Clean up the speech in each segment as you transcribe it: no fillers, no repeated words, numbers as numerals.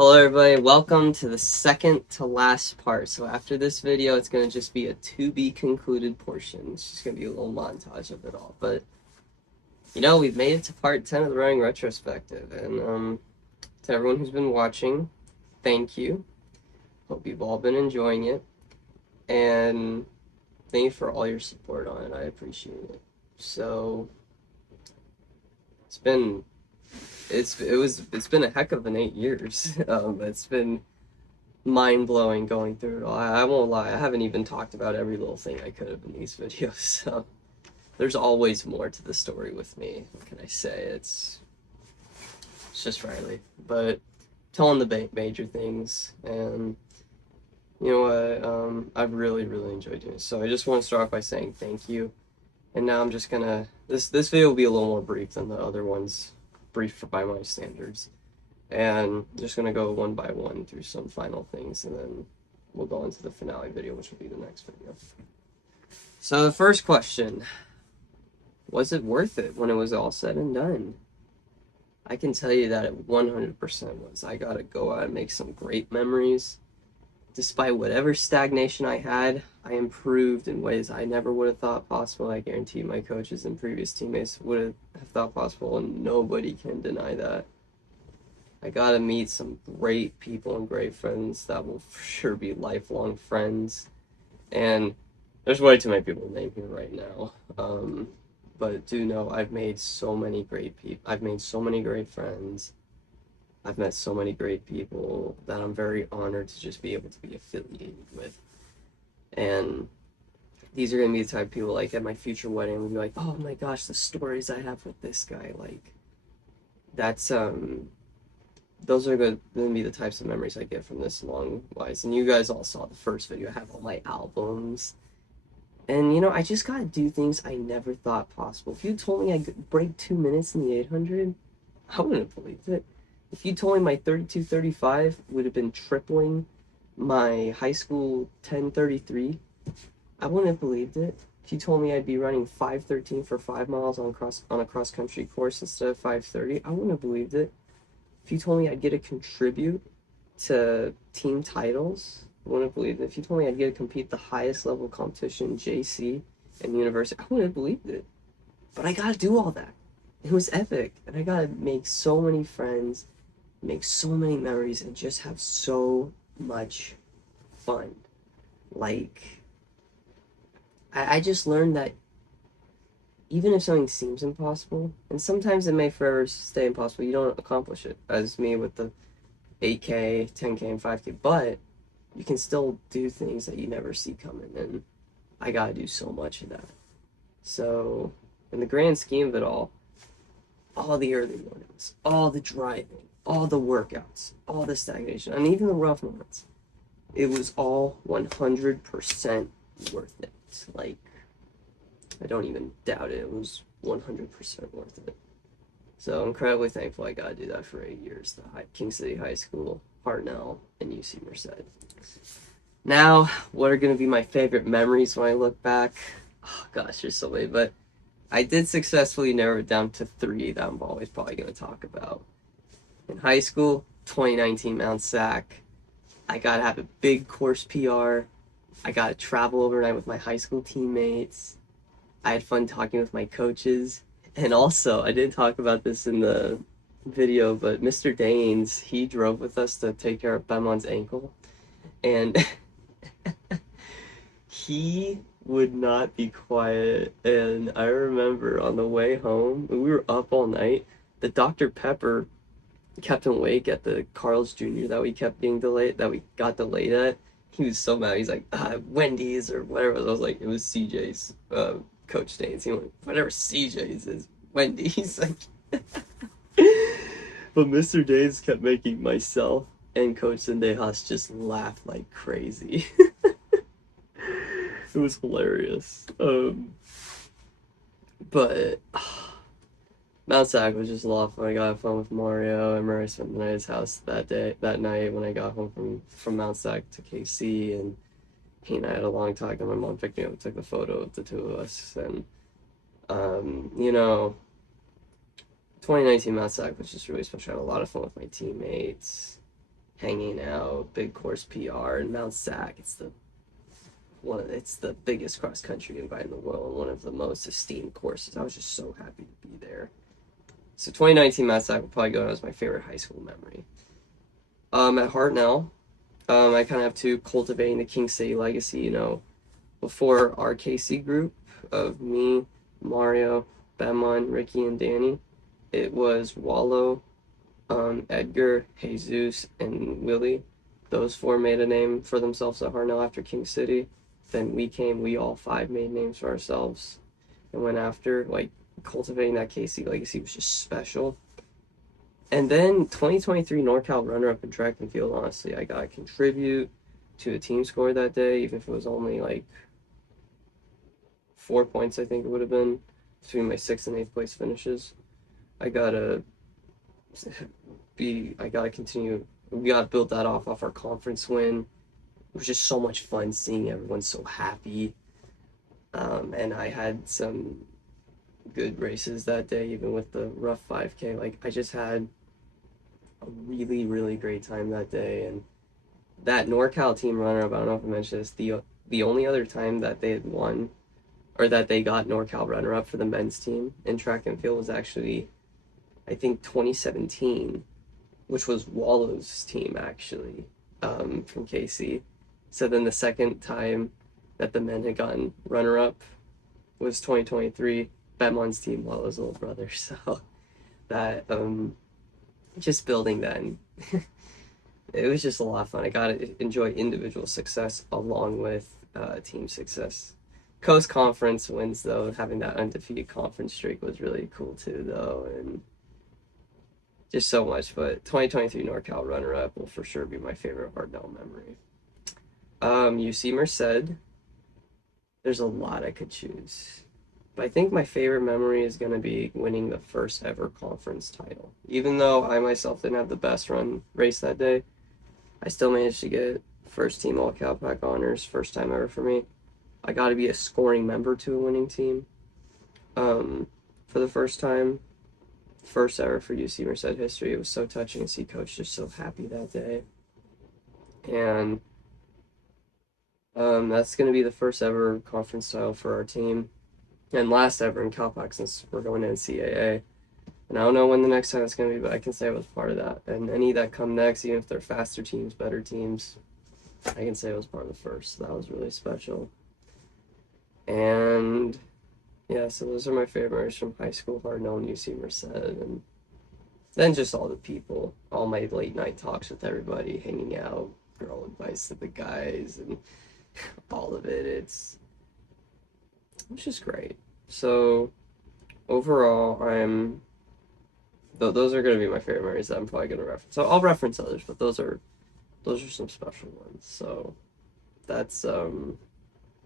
Hello everybody, welcome to the second to last part. So after this video, it's going to just be a to be concluded portion. It's just going to be a little montage of it all. But, we've made it to part 10 of the Running Retrospective. And to everyone who's been watching, thank you. Hope you've all been enjoying it. And thank you for all your support on it. I appreciate it. So, it's been a heck of an 8 years. It's been mind-blowing going through it all. I won't lie, I haven't even talked about every little thing I could have in these videos, so there's always more to the story with me. What can I say? It's just Riley, but telling the major things, and you know what, I've really enjoyed doing this. So I just want to start off by saying thank you, and now I'm just gonna, this video will be a little more brief than the other ones, brief by my standards. And I'm just going to go one by one through some final things, and then we'll go into the finale video, which will be the next video. So the first question, was it worth it when it was all said and done? I can tell you that it 100% was. I got to go out and make some great memories. Despite whatever stagnation I had, I improved in ways I never would have thought possible. I guarantee my coaches and previous teammates would have thought possible, and nobody can deny that. I got to meet some great people and great friends that will for sure be lifelong friends. And there's way too many people to name here right now. But do know I've made so many great people. I've made so many great friends. I've met so many great people that I'm very honored to just be able to be affiliated with. And these are going to be the type of people, like, at my future wedding, I'm going to be like, oh my gosh, the stories I have with this guy. Like, that's, those are going to be the types of memories I get from this long wise. And you guys all saw the first video. I have all my albums. And, I just got to do things I never thought possible. If you told me I could break 2 minutes in the 800, I wouldn't have believed it. If you told me my 32:35 would have been tripling my high school 10:33, I wouldn't have believed it. If you told me I'd be running 5:13 for 5 miles on a cross-country course instead of 5:30, I wouldn't have believed it. If you told me I'd get to contribute to team titles, I wouldn't have believed it. If you told me I'd get to compete the highest level competition, JC, and university, I wouldn't have believed it. But I gotta do all that. It was epic. And I gotta make so many friends, make so many memories, and just have so much fun. Like, I just learned that even if something seems impossible, and sometimes it may forever stay impossible, you don't accomplish it, as me with the 8K, 10K, and 5K, but you can still do things that you never see coming, and I gotta do so much of that. So, in the grand scheme of it all the early mornings, all the driving, all the workouts, all the stagnation, and even the rough moments, it was all 100% worth it. Like, I don't even doubt it. It was 100% worth it. So I'm incredibly thankful I got to do that for 8 years. The King City High School, Hartnell, and UC Merced. Now, what are going to be my favorite memories when I look back? Oh gosh, there's so many, but I did successfully narrow it down to 3 that I'm always probably going to talk about. In high school, 2019 Mount Sac, I got to have a big course PR. I got to travel overnight with my high school teammates. I had fun talking with my coaches. And also, I didn't talk about this in the video, but Mr. Danes, he drove with us to take care of Bemon's ankle. And he would not be quiet. And I remember on the way home, we were up all night. The Dr. Pepper kept him awake at the Carl's Jr. that we kept being delayed, that we got delayed at. He was so mad. He's like, Wendy's or whatever. I was like, it was CJ's, Coach Danes. He went, whatever CJ's is, Wendy's. Like, but Mr. Danes kept making myself and Coach Sendejas just laugh like crazy. It was hilarious. But Mount Sac was just a lot of fun. I got fun with Mario. I remember I spent the night at his house that night when I got home from Mount Sac to KC, and he and I had a long talk, and my mom picked me up and took a photo of the 2 of us. And 2019 Mount Sac was just really special. I had a lot of fun with my teammates. hanging out, big course PR in Mount Sac. It's the biggest cross country invite in the world and one of the most esteemed courses. I was just so happy to be there. So 2019 Mount Sac will probably go down as my favorite high school memory. At Hartnell, I kind of have to cultivating the King City legacy. Before our KC group of me, Mario, Bemon, Ricky, and Danny, it was Wallow, Edgar, Jesus, and Willie. Those four made a name for themselves at Hartnell after King City. Then we all five made names for ourselves and went after, cultivating that KC legacy was just special. And then 2023 NorCal runner-up in track and field, honestly, I got to contribute to the team score that day, even if it was only 4 points, I think it would have been, between my 6th and 8th place finishes. I gotta continue. We gotta build that off our conference win. It was just so much fun seeing everyone so happy. And I had some good races that day, even with the rough 5K. I just had a really, really great time that day. And that NorCal team runner-up, I don't know if I mentioned this, the only other time that they had won, or that they got NorCal runner-up for the men's team in track and field, was actually, I think, 2017, which was Wallow's team, actually, from KC. So then the second time that the men had gotten runner-up was 2023, Bemon's team, Wallow's little brother. So that, just building that, it was just a lot of fun. I got to enjoy individual success along with team success. Coast Conference wins, though, having that undefeated conference streak was really cool too, though, and just so much. But 2023 NorCal runner-up will for sure be my favorite Hartnell memory. UC Merced, there's a lot I could choose, but I think my favorite memory is going to be winning the first ever conference title. Even though I myself didn't have the best run race that day, I still managed to get first team All-Cal Pack honors, first time ever for me. I got to be a scoring member to a winning team for the first time. First ever for UC Merced history. It was so touching to see Coach just so happy that day. And that's going to be the first ever conference title for our team. And last ever in Cal Pack, since we're going to NCAA. And I don't know when the next time it's going to be, but I can say I was part of that. And any that come next, even if they're faster teams, better teams, I can say I was part of the first. That was really special. And yeah, so those are my favorites from high school, Hartnell, and UC Merced. And then just all the people, all my late night talks with everybody, hanging out, girl advice to the guys, and all of it. It's just great. So overall, those are going to be my favorite memories that I'm probably going to reference. So I'll reference others, but those are some special ones. So that's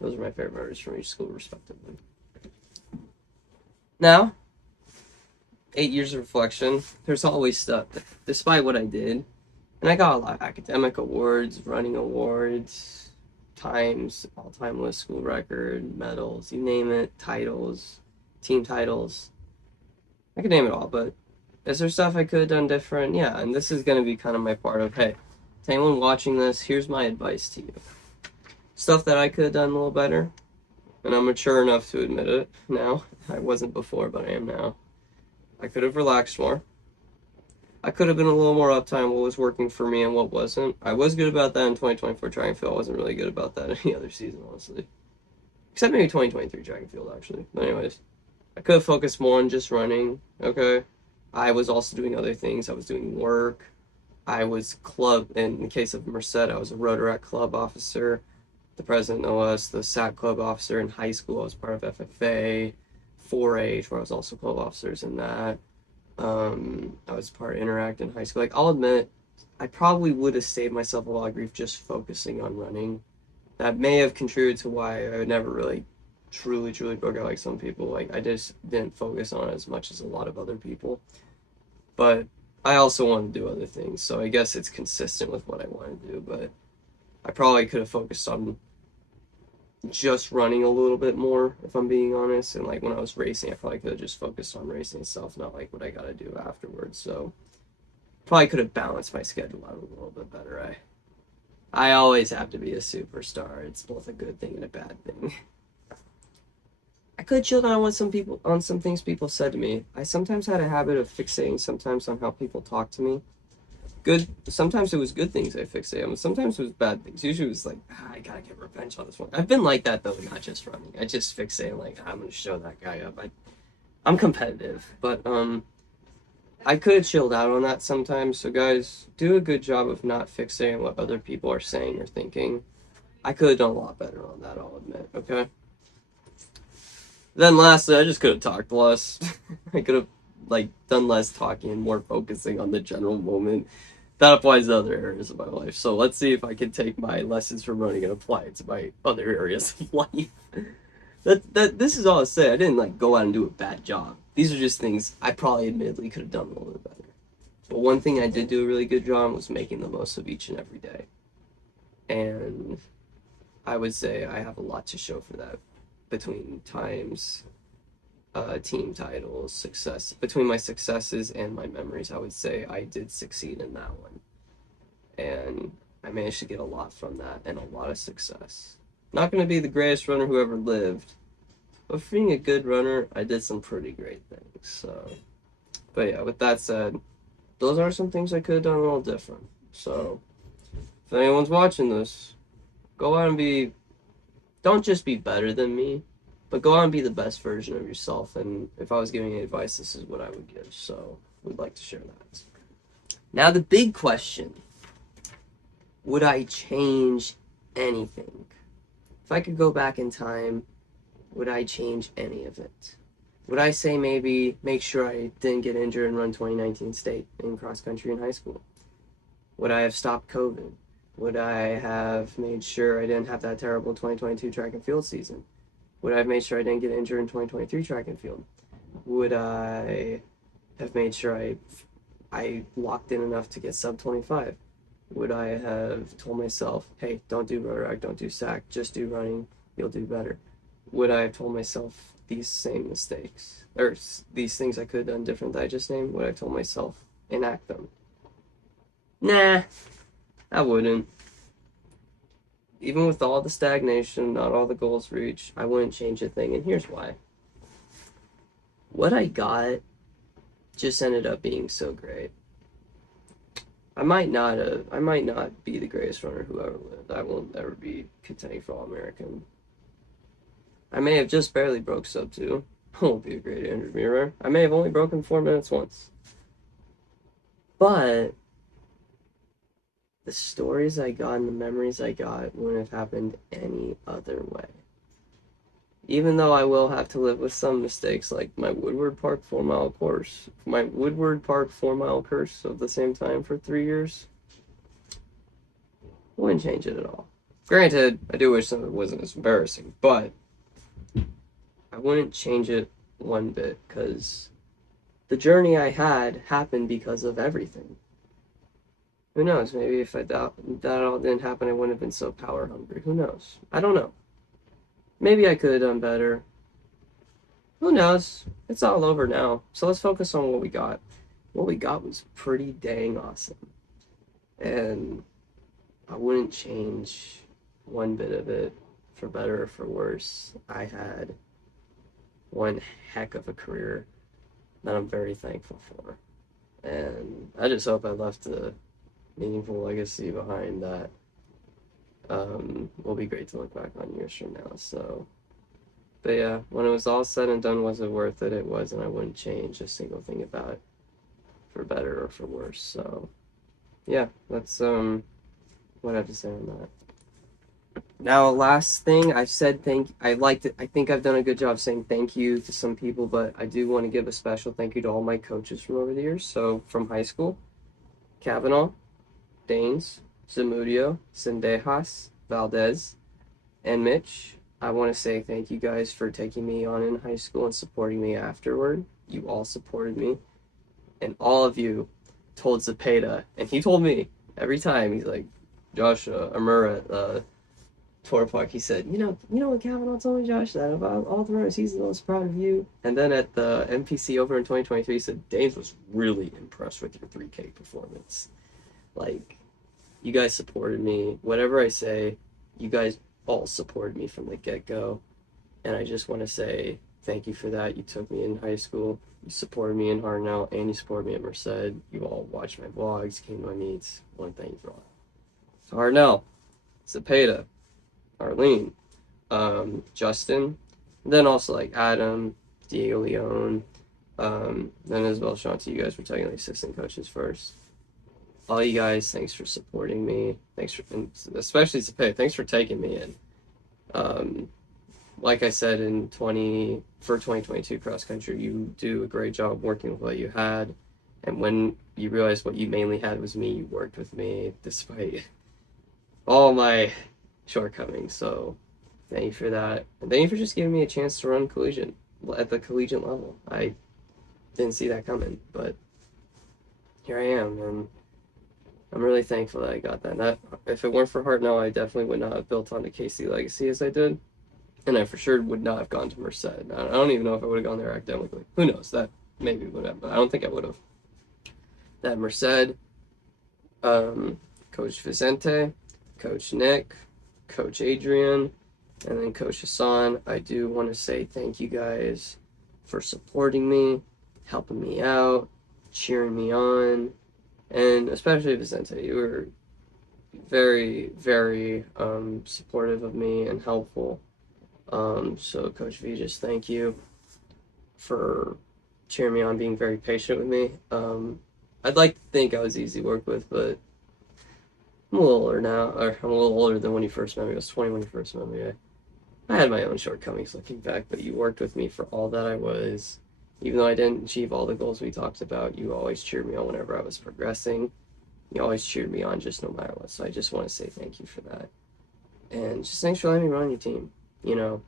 those are my favorite memories from each school, respectively. Now, 8 years of reflection. There's always stuff, despite what I did, and I got a lot of academic awards, running awards, times, all-time list, school record, medals, you name it, titles, team titles. I could name it all, but is there stuff I could have done different? Yeah, and this is going to be kind of my part of, hey, to anyone watching this, here's my advice to you. Stuff that I could have done a little better, and I'm mature enough to admit it now. I wasn't before, but I am now. I could have relaxed more. I could have been a little more uptight on what was working for me and what wasn't. I was good about that in 2024 track and field. I wasn't really good about that any other season, honestly. Except maybe 2023 track and field, actually. But anyways, I could have focused more on just running, okay? I was also doing other things. I was doing work. I was in the case of Merced, I was a Rotaract club officer, the president OS, the SAC club officer in high school. I was part of FFA, 4-H, where I was also club officers in that. I was part of Interact in high school. I'll admit, I probably would have saved myself a lot of grief just focusing on running. That may have contributed to why I never really truly broke out like some people. I just didn't focus on it as much as a lot of other people. But I also want to do other things, so I guess it's consistent with what I want to do. But I probably could have focused on just running a little bit more, if I'm being honest. And when I was racing, I probably could have just focused on racing itself, not what I got to do afterwards. So Probably could have balanced my schedule out a little bit better. I always have to be a superstar. It's both a good thing and a bad thing. I could chill down on some things people said to me. I sometimes had a habit of fixating sometimes on how people talk to me. Good. Sometimes it was good things I fixate on. Sometimes it was bad things. Usually it was like, I gotta get revenge on this one. I've been like that though, not just running. I just fixate on like, I'm gonna show that guy up. I'm competitive, but I could have chilled out on that sometimes. So guys, do a good job of not fixating on what other people are saying or thinking. I could have done a lot better on that, I'll admit. Okay. Then lastly, I just could have talked less. I could have done less talking and more focusing on the general moment. That applies to other areas of my life. So let's see if I can take my lessons from running and apply it to my other areas of life. This is all I say. I didn't go out and do a bad job. These are just things I probably admittedly could have done a little bit better. But one thing I did do a really good job was making the most of each and every day. And I would say I have a lot to show for that between times, team titles, success. Between my successes and my memories, I would say I did succeed in that one. And I managed to get a lot from that and a lot of success. Not going to be the greatest runner who ever lived, but for being a good runner, I did some pretty great things. So, but yeah, with that said, those are some things I could have done a little different. So, if anyone's watching this, go out and don't just be better than me, but go out and be the best version of yourself. And if I was giving any advice, this is what I would give. So, we'd like to share that. Now, the big question, would I change anything? If I could go back in time, would I change any of it? Would I say maybe make sure I didn't get injured and run 2019 state in cross country in high school? Would I have stopped COVID? Would I have made sure I didn't have that terrible 2022 track and field season? Would I have made sure I didn't get injured in 2023 track and field? Would I have made sure I locked in enough to get sub 25? Would I have told myself, hey, don't do road rack, don't do sack, just do running, you'll do better? Would I have told myself these same mistakes, or these things I could have done different that I just named? Would I have told myself, enact them? Nah, I wouldn't. Even with all the stagnation, not all the goals reached, I wouldn't change a thing, and here's why. What I got just ended up being so great. I might not be the greatest runner who ever lived. I won't ever be contending for All-American. I may have just barely broke sub 2. I won't be a great interviewer. I may have only broken 4 minutes once. But the stories I got and the memories I got wouldn't have happened any other way. Even though I will have to live with some mistakes, like my Woodward Park 4-mile course, my Woodward Park 4-mile course of the same time for 3 years, I wouldn't change it at all. Granted, I do wish some of it wasn't as embarrassing, but I wouldn't change it one bit, because the journey I had happened because of everything. Who knows, maybe if that all didn't happen, I wouldn't have been so power hungry. Who knows? I don't know. Maybe I could have done better. Who knows? It's all over now. So let's focus on what we got. What we got was pretty dang awesome. And I wouldn't change one bit of it, for better or for worse. I had one heck of a career that I'm very thankful for. And I just hope I left a meaningful legacy behind that will be great to look back on years from now. So, but yeah, when it was all said and done, was it worth it? It was, and I wouldn't change a single thing about it, for better or for worse. So, yeah, that's what I have to say on that. Now, last thing, I've said I think I've done a good job saying thank you to some people, but I do want to give a special thank you to all my coaches from over the years. So, from high school, Kavanaugh, Danes, Zamudio, Sendejas, Valdez, and Mitch. I want to say thank you guys for taking me on in high school and supporting me afterward. You all supported me. And all of you told Zepeda, and he told me every time, he's like, Josh, Amura, Tore Park, he said, you know what Kavanaugh told me, Josh, that about all the runners, he's the most proud of you. And then at the NPC over in 2023, he said, Danes was really impressed with your 3K performance. Like, you guys supported me. Whatever I say, you guys all supported me from the get-go. And I just want to say thank you for that. You took me in high school, you supported me in Hartnell, and you supported me at Merced. You all watched my vlogs, came to my meets. I want to thank you for all that. So Hartnell, Zepeda, Arlene, Justin, and then also like Adam, Diego Leone, then as well Shanti, you guys were taking the assistant coaches first. All you guys, thanks for supporting me. Thanks for, and especially Zepeda, thanks for taking me in. Like I said for 2022 cross country, you do a great job working with what you had, and when you realized what you mainly had was me, you worked with me despite all my shortcomings. So thank you for that, and thank you for just giving me a chance to run collegiate at the collegiate level. I didn't see that coming, but here I am, and I'm really thankful that I got that. That if it weren't for Hartnell, I definitely would not have built on the KC legacy as I did. And I for sure would not have gone to Merced. I don't even know if I would have gone there academically. Who knows? That maybe would have, but I don't think I would have. That Merced, Coach Vicente, Coach Nick, Coach Adrian, and then Coach Hassan. I do want to say thank you guys for supporting me, helping me out, cheering me on, and especially Vicente. You were very, very supportive of me and helpful. So Coach V, just thank you for cheering me on, being very patient with me. I'd like to think I was easy to work with, but I'm a little older now, or I'm a little older than when you first met me. I was 20 when you first met me. I had my own shortcomings looking back, but you worked with me for all that I was. Even though I didn't achieve all the goals we talked about, you always cheered me on whenever I was progressing. You always cheered me on just no matter what. So I just want to say thank you for that. And just thanks for letting me run on your team. You know,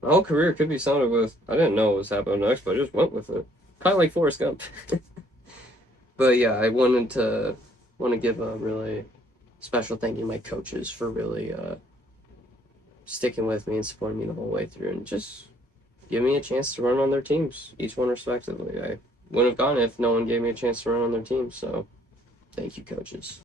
my whole career could be summed up with, I didn't know what was happening next, but I just went with it. Kind of like Forrest Gump. But yeah, I want to give a really special thank you to my coaches for really sticking with me and supporting me the whole way through, and just give me a chance to run on their teams, each one respectively. I wouldn't have gone if no one gave me a chance to run on their team. So thank you, coaches.